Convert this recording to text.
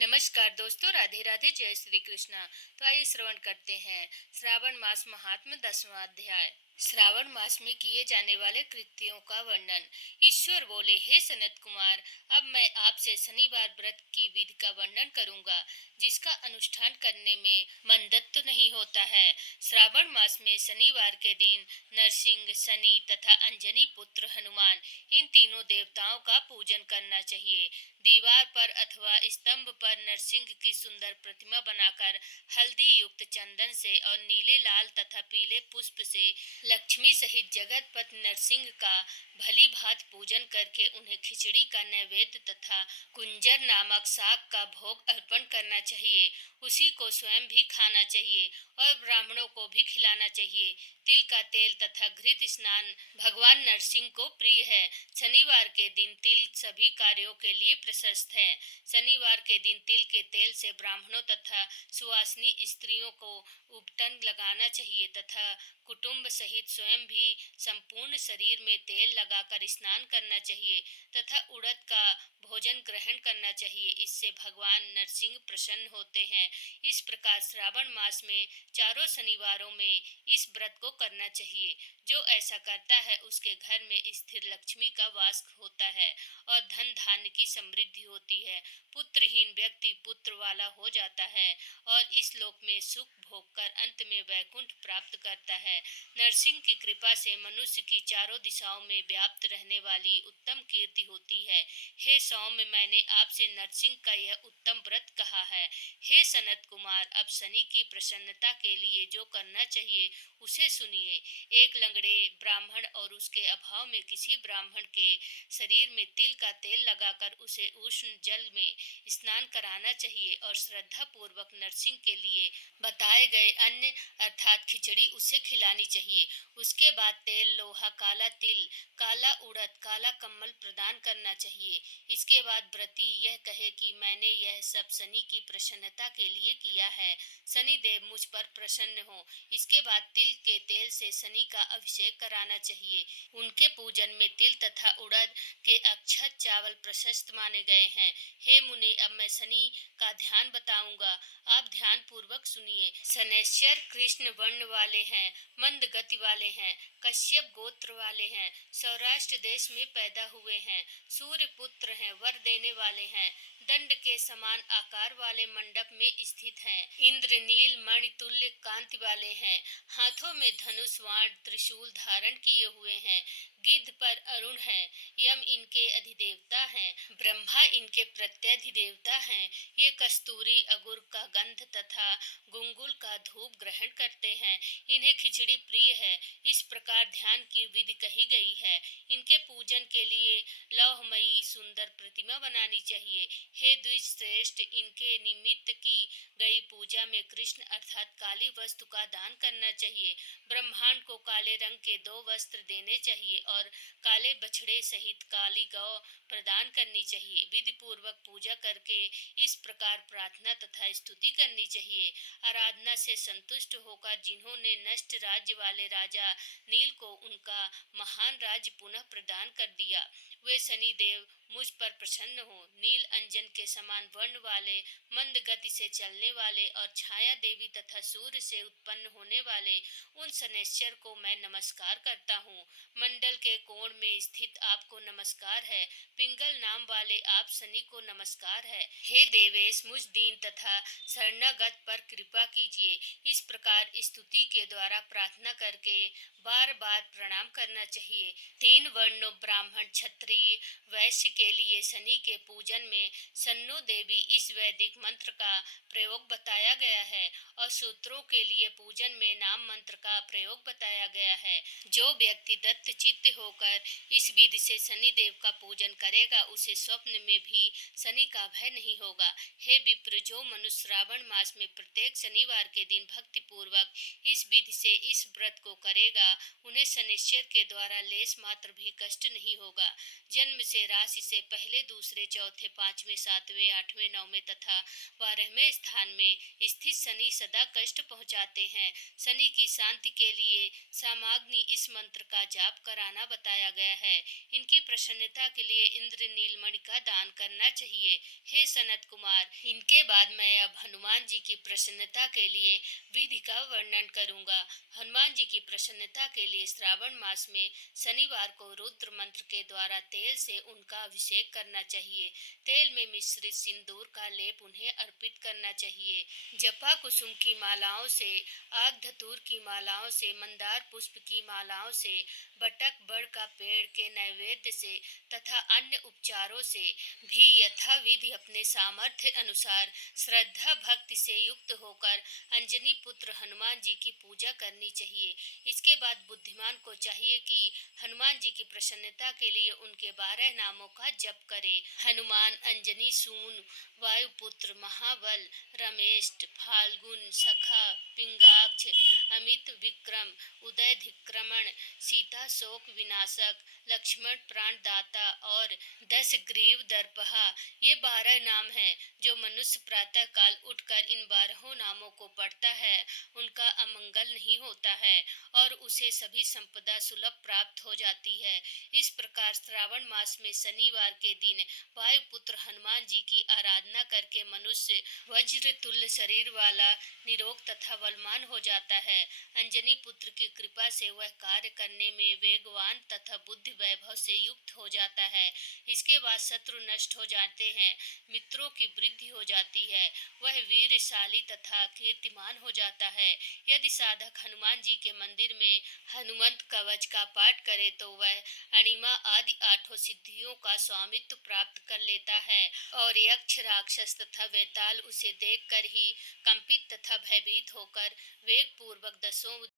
नमस्कार दोस्तों, राधे राधे, जय श्री कृष्णा। तो आइए श्रवण करते हैं श्रावण मास महात्म्य 10वां अध्याय। श्रावण मास में किए जाने वाले कृत्यों का वर्णन। ईश्वर बोले, हे सनत कुमार, अब मैं आपसे शनिवार व्रत की विधि का वर्णन करूंगा, जिसका अनुष्ठान करने में मंदत्व नहीं होता है। श्रावण मास में शनिवार के दिन नरसिंह, शनि तथा अंजनी पुत्र हनुमान, इन तीनों देवताओं का पूजन करना चाहिए। दीवार पर अथवा स्तंभ पर नरसिंह की सुंदर प्रतिमा बनाकर हल्दी युक्त चंदन से और नीले, लाल तथा पीले पुष्प से लक्ष्मी सहित जगतपति नरसिंह का भली भांति पूजन करके उन्हें खिचड़ी का नैवेद्य तथा कुंजर नामक शाक का भोग अर्पण करना चाहिए। उसी को स्वयं भी खाना चाहिए और ब्राह्मणों को भी खिलाना चाहिए। तिल का तेल तथा घृत स्नान भगवान नरसिंह को प्रिय है। शनिवार के दिन तिल सभी कार्यों के लिए प्रशस्त है। शनिवार के दिन तिल के तेल से ब्राह्मणों तथा सुवासिनी स्त्रियों को उपटन लगाना चाहिए तथा कुटुंब सहित स्वयं भी संपूर्ण शरीर में तेल लगाकर स्नान करना चाहिए तथा उड़द का भोजन ग्रहण करना चाहिए। इससे भगवान नरसिंह प्रसन्न होते हैं। इस प्रकार श्रावण मास में चारों शनिवारों में इस व्रत को करना चाहिए। जो ऐसा करता है उसके घर में स्थिर लक्ष्मी का वास होता है और धन धान्य की समृद्धि होती है। पुत्रहीन व्यक्ति पुत्र वाला हो जाता है और इस लोक में सुख भोग कर अंत में वैकुंठ प्राप्त करता है। नरसिंह की कृपा से मनुष्य की चारों दिशाओं में व्याप्त रहने वाली उत्तम कीर्ति होती है। हे सौम्य, मैंने आपसे नरसिंह का यह उत्तम व्रत कहा है। हे सनत कुमार, अब शनि की प्रसन्नता के लिए जो करना चाहिए उसे सुनिए। एक लंगड़े ब्राह्मण और उसके अभाव में किसी ब्राह्मण के शरीर में तिल का तेल लगाकर उसे उष्ण जल में स्नान कराना चाहिए और श्रद्धा पूर्वक नरसिंह के लिए बताए गए अन्न अर्थात खिचड़ी उसे खिलानी चाहिए। उसके बाद तेल, लोहा, काला तिल, काला उड़द, काला कम्बल प्रदान करना चाहिए। इसके बाद व्रती यह कहे कि मैंने यह सब शनि की प्रसन्नता के लिए किया है। शनि देव मुझ पर प्रसन्न हो। इसके बाद तिल के तेल से शनि का अभिषेक कराना चाहिए। उनके पूजन में तिल तथा उड़द के अक्षत चावल प्रशस्त माने गए हैं। हे मुनि, अब मैं शनि का ध्यान बताऊंगा, आप ध्यान पूर्वक सुनिए। शनैश्चर कृष्ण वर्ण वाले हैं, मंद गति वाले हैं, कश्यप गोत्र वाले हैं, सौराष्ट्र देश में पैदा हुए हैं, सूर्य पुत्र हैं, वर देने वाले हैं, दंड के समान आकार वाले मंडप में स्थित हैं, इंद्रनील मणितुल्य कांति वाले हैं, हाथों में धनुष, बाण, त्रिशूल धारण किए हुए हैं, गिद्ध पर अरुण है, यम इनके अधिदेवता हैं, ब्रह्मा इनके प्रत्यधिदेवता हैं। ये कस्तूरी, अगुर का गंध तथा गुंगुल का धूप ग्रहण करते हैं। इन्हें खिचड़ी प्रिय है। इस प्रकार ध्यान की विधि कही गई है। इनके पूजन के लिए लौहमयी सुंदर प्रतिमा बनानी चाहिए। हे द्विज श्रेष्ठ, इनके निमित्त की गई पूजा में कृष्ण अर्थात काली वस्तु का दान करना चाहिए। ब्रह्मांड को काले रंग के 2 वस्त्र देने चाहिए और काले बछड़े सहित काली गौ प्रदान करनी चाहिए। विधि पूर्वक पूजा करके इस प्रकार प्रार्थना तथा स्तुति करनी चाहिए। आराधना से संतुष्ट होकर जिन्होंने नष्ट राज्य वाले राजा नील को उनका महान राज्य पुनः प्रदान कर दिया, वे शनि देव मुझ पर प्रसन्न हो। नील अंजन के समान वर्ण वाले, मंद गति से चलने वाले और छाया देवी तथा सूर्य से उत्पन्न होने वाले उन शनैश्चर को मैं नमस्कार करता हूँ। मंडल के कोण में स्थित आपको नमस्कार है। पिंगल नाम वाले आप शनि को नमस्कार है। हे देवेश, मुझ दीन तथा शरणागत पर कृपा कीजिए। इस प्रकार स्तुति के द्वारा प्रार्थना करके बार बार प्रणाम करना चाहिए। 3 वर्णों ब्राह्मण, क्षत्रिय, वैश्य के लिए शनि के पूजन में सन्नो देवी इस वैदिक मंत्र का प्रयोग बताया गया है और सूत्रों के लिए पूजन में नाम मंत्र का प्रयोग बताया गया है। जो व्यक्ति दत्त चित्त होकर इस विधि से शनि देव का पूजन करेगा, उसे स्वप्न में भी शनि का भय नहीं होगा। हे विप्र, जो मनुष्य श्रावण मास में प्रत्येक शनिवार के दिन भक्ति पूर्वक इस विधि से इस व्रत को करेगा, उन्हें शनिश्चर के द्वारा लेश मात्र भी कष्ट नहीं होगा। जन्म से राशि से पहले, दूसरे, चौथे, पांचवें, सातवें, आठवें, नौवें तथा 12वें स्थान में स्थित शनि सदा कष्ट पहुंचाते हैं। शनि की शांति के लिए सामाग्नि इस मंत्र का जाप कराना बताया गया है। इनकी प्रसन्नता के लिए इंद्र नीलमणि का दान करना चाहिए। हे सनत कुमार, इनके बाद मैं अब हनुमान जी की प्रसन्नता के लिए विधि का वर्णन करूंगा। हनुमान जी की प्रसन्नता के लिए श्रावण मास में शनिवार को रुद्र मंत्र के द्वारा तेल से उनका अभिषेक करना चाहिए। तेल में मिश्रित सिंदूर का लेप उन्हें अर्पित करना चाहिए। जपा कुसुम की मालाओं से, आग धतूर की मालाओं से, मंदार पुष्प की मालाओं से, बटक बड़ का पेड़ के नैवेद्य से तथा अन्य उपचारों से भी यथाविधि अपने सामर्थ्य अनुसार श्रद्धा भक्ति से युक्त होकर अंजनी पुत्र हनुमान जी की पूजा करनी चाहिए। इसके बाद बुद्धिमान को चाहिए कि हनुमान जी की प्रसन्नता के लिए उनके 12 नामों का जप करे। हनुमान, अंजनी सूनु, वायुपुत्र, महाबल, रमेश, फाल्गुन, सखा, पिंगाक्ष, अमित विक्रम, उदय धिक्रमण, सीता शोक विनाशक, लक्ष्मण प्राणदाता और 10 ग्रीव दर्पहा, ये 12 नाम हैं। जो मनुष्य प्रातः काल उठकर इन 12 नामों को पढ़ता है उनका अमंगल नहीं होता है और उसे सभी संपदा सुलभ प्राप्त हो जाती है। इस प्रकार श्रावण मास में शनिवार के दिन वायुपुत्र हनुमान जी की आराधना करके मनुष्य वज्र तुल्य शरीर वाला, निरोग तथा बलवान हो जाता है। अंजनी पुत्र की कृपा से वह कार्य करने में वेगवान तथा बुद्धि वैभव से युक्त हो जाता है। इसके बाद शत्रु नष्ट हो जाते हैं, मित्रों की वृद्धि हो जाती है, वह वीरशाली तथा कीर्तिमान हो जाता है। यदि साधक हनुमान जी के मंदिर में हनुमंत कवच का पाठ करे तो वह अणिमा आदि 8 सिद्धियों का स्वामित्व प्राप्त कर लेता है और यक्ष, राक्षस तथा वेताल उसे देखकर ही कंपित तथा भयभीत होकर वेग पूर्वक 10